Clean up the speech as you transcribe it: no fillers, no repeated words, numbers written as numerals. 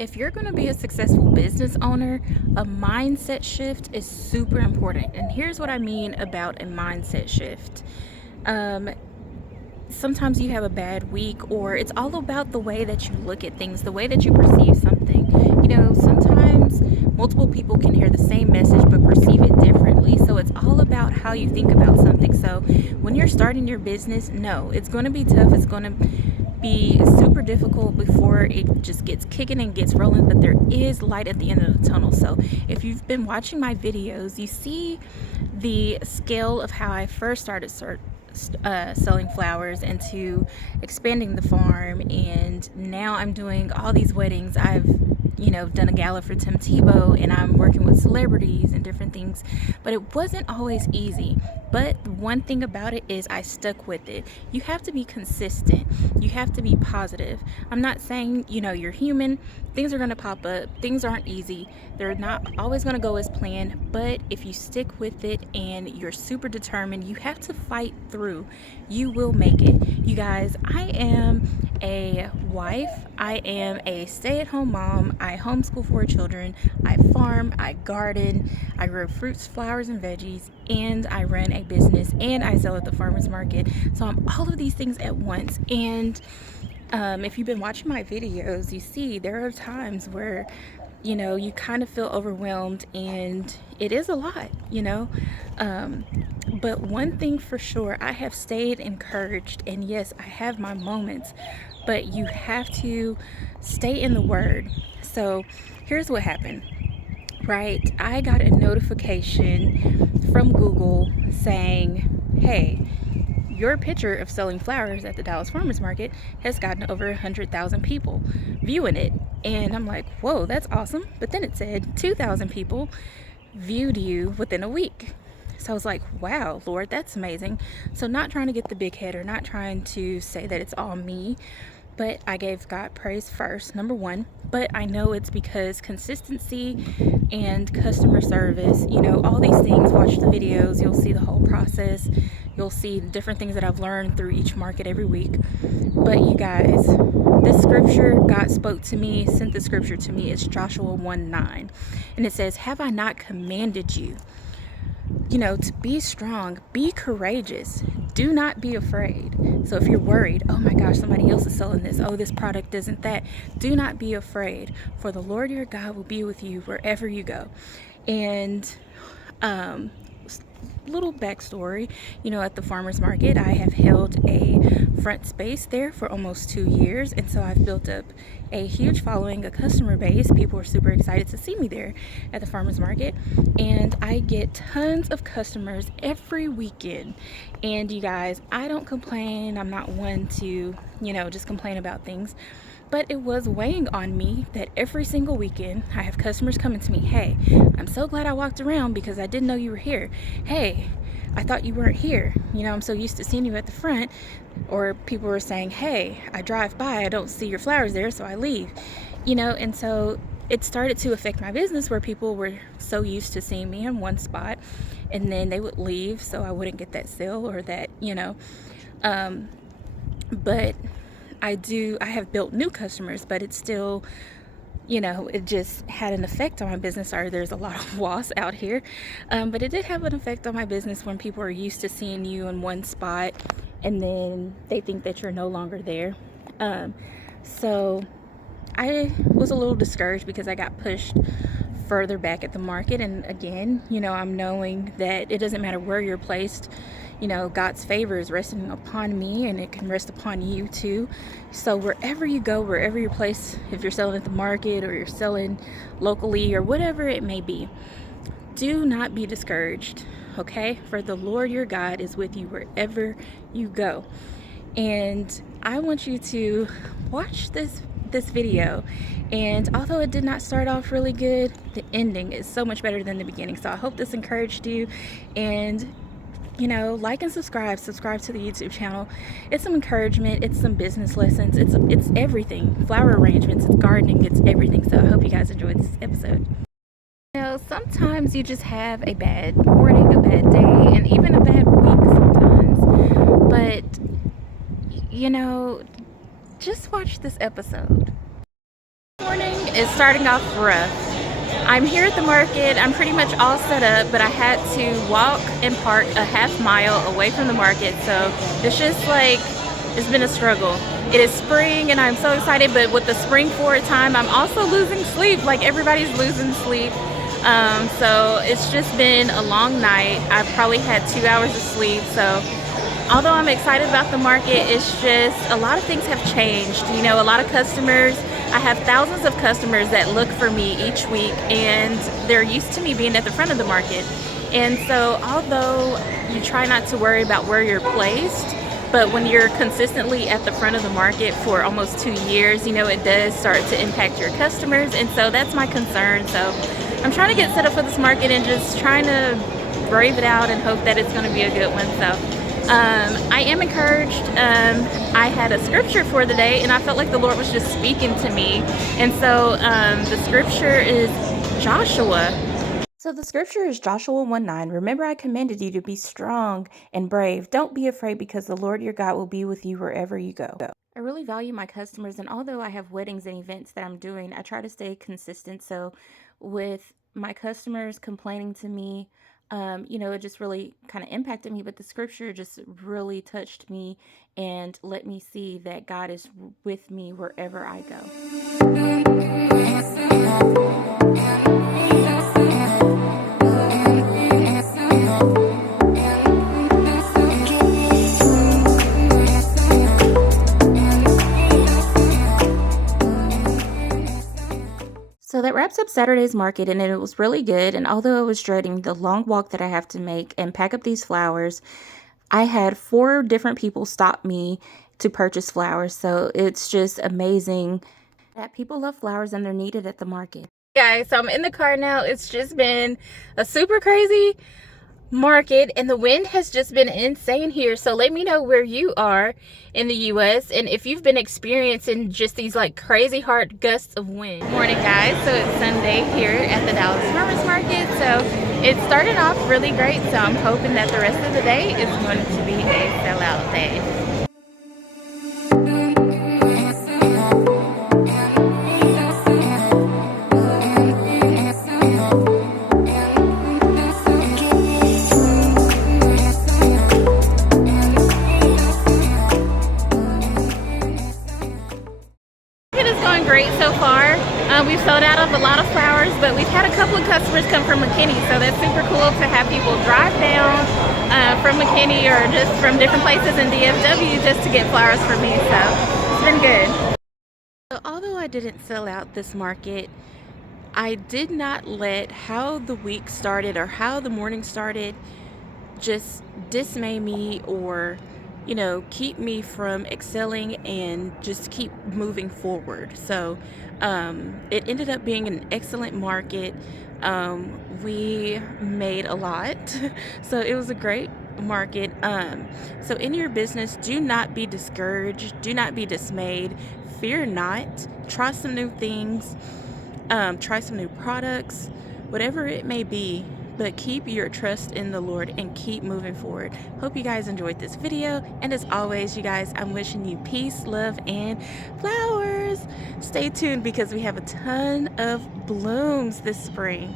If you're going to be a successful business owner, a mindset shift is super important. And here's what I mean about a mindset shift. Sometimes you have a bad week, or it's all about the way that you look at things, the way that you perceive something. Sometimes multiple people can hear the same message but perceive it differently. So it's all about how you think about something. So when you're starting your business, no, it's going to be tough. It's going to be super difficult before it just gets kicking and gets rolling, but there is light at the end of the tunnel. So if you've been watching my videos, you see the scale of how I first started selling flowers into expanding the farm, and now I'm doing all these weddings. I've done a gala for Tim Tebow, and I'm working with celebrities and different things, but it wasn't always easy. But one thing about it is I stuck with it. You have to be consistent. You have to be positive. I'm not saying, you're human. Things are going to pop up. Things aren't easy. They're not always going to go as planned, but if you stick with it and you're super determined, you have to fight through. You will make it. You guys, I am a wife. I am a stay-at-home mom. I homeschool 4 children. I farm. I garden. I grow fruits, flowers, and veggies, and I run a business, and I sell at the farmers market. So I'm all of these things at once. And if you've been watching my videos, you see there are times where you kind of feel overwhelmed, and it is a lot. But one thing for sure, I have stayed encouraged, and yes, I have my moments, but you have to stay in the word. So here's what happened, right? I got a notification from Google saying, hey, your picture of selling flowers at the Dallas Farmers Market has gotten over 100,000 people viewing it. And I'm like, whoa, that's awesome. But then it said 2,000 people viewed you within a week. So I was like, wow, Lord, that's amazing. So not trying to get the big head, or not trying to say that it's all me, but I gave God praise first, number one. But I know it's because consistency and customer service, all these things. Watch the videos, you'll see the whole process. You'll see the different things that I've learned through each market every week. But you guys, this scripture, God spoke to me, sent the scripture to me. It's Joshua 1:9. And it says, have I not commanded you, to be strong, be courageous, do not be afraid. So if you're worried, oh my gosh, somebody else is selling this, oh, this product isn't that, do not be afraid, for the Lord your God will be with you wherever you go. And little backstory, at the farmers market, I have held a front space there for almost 2 years, and so I've built up a huge following, a customer base. People are super excited to see me there at the farmers market, and I get tons of customers every weekend. And you guys, I don't complain. I'm not one to just complain about things, but it was weighing on me that every single weekend I have customers coming to me, hey, I'm so glad I walked around because I didn't know you were here. Hey, I thought you weren't here. I'm so used to seeing you at the front. Or people were saying, hey, I drive by, I don't see your flowers there, so I leave. And so it started to affect my business, where people were so used to seeing me in one spot, and then they would leave, so I wouldn't get that sale or that, but I have built new customers, but it's still, it just had an effect on my business. Sorry, there's a lot of wasps out here. But it did have an effect on my business when people are used to seeing you in one spot, and then they think that you're no longer there. So I was a little discouraged because I got pushed further back at the market. And again, I'm knowing that it doesn't matter where you're placed. God's favor is resting upon me, and it can rest upon you too. So wherever you go, wherever you're placed, if you're selling at the market or you're selling locally or whatever it may be, do not be discouraged, okay? For the Lord your God is with you wherever you go. And I want you to watch this video, and although it did not start off really good, the ending is so much better than the beginning. So I hope this encouraged you, and like and subscribe to the YouTube channel. It's some encouragement, it's some business lessons, it's everything. Flower arrangements, it's gardening, it's everything. So I hope you guys enjoyed this episode. Sometimes you just have a bad morning, a bad day, and even a bad week sometimes. But just watch this episode. Morning, is starting off rough. I'm here at the market. I'm pretty much all set up, but I had to walk and park a half-mile away from the market. So it's just like, it's been a struggle. It is spring and I'm so excited, but with the spring forward time, I'm also losing sleep. Like everybody's losing sleep. So it's just been a long night. I've probably had 2 hours of sleep. So although I'm excited about the market, it's just a lot of things have changed. You know, a lot of customers, I have thousands of customers that look for me each week, and they're used to me being at the front of the market. And so although you try not to worry about where you're placed, but when you're consistently at the front of the market for almost 2 years, you know, it does start to impact your customers. And so that's my concern. So I'm trying to get set up for this market and just trying to brave it out and hope that it's going to be a good one. So I am encouraged. I had a scripture for the day, and I felt like the Lord was just speaking to me. And so the scripture is Joshua. So the scripture is Joshua 1:9. Remember, I commanded you to be strong and brave. Don't be afraid, because the Lord your God will be with you wherever you go. I really value my customers, and although I have weddings and events that I'm doing, I try to stay consistent. So with my customers complaining to me, you know, it just really kind of impacted me, but the scripture just really touched me and let me see that God is with me wherever I go. So that wraps up Saturday's market, and it was really good. And although I was dreading the long walk that I have to make and pack up these flowers, I had 4 different people stop me to purchase flowers. So it's just amazing that people love flowers and they're needed at the market. Guys, so I'm in the car now. It's just been a super crazy market, and the wind has just been insane here. So let me know where you are in the US and if you've been experiencing just these like crazy hard gusts of wind. Morning guys, so it's Sunday here at the Dallas Farmers Market. So it started off really great, so I'm hoping that the rest of the day is going to be a sellout day. Great so far. We've sold out of a lot of flowers, but we've had a couple of customers come from McKinney, so that's super cool to have people drive down from McKinney or just from different places in DFW just to get flowers for me, so it's been good. So although I didn't sell out this market, I did not let how the week started or how the morning started just dismay me or, you know, keep me from excelling and just keep moving forward. So it ended up being an excellent market. We made a lot, so it was a great market. So in your business, do not be discouraged, do not be dismayed, fear not, try some new things, try some new products, whatever it may be. But keep your trust in the Lord and keep moving forward. Hope you guys enjoyed this video. And as always, you guys, I'm wishing you peace, love, and flowers. Stay tuned because we have a ton of blooms this spring.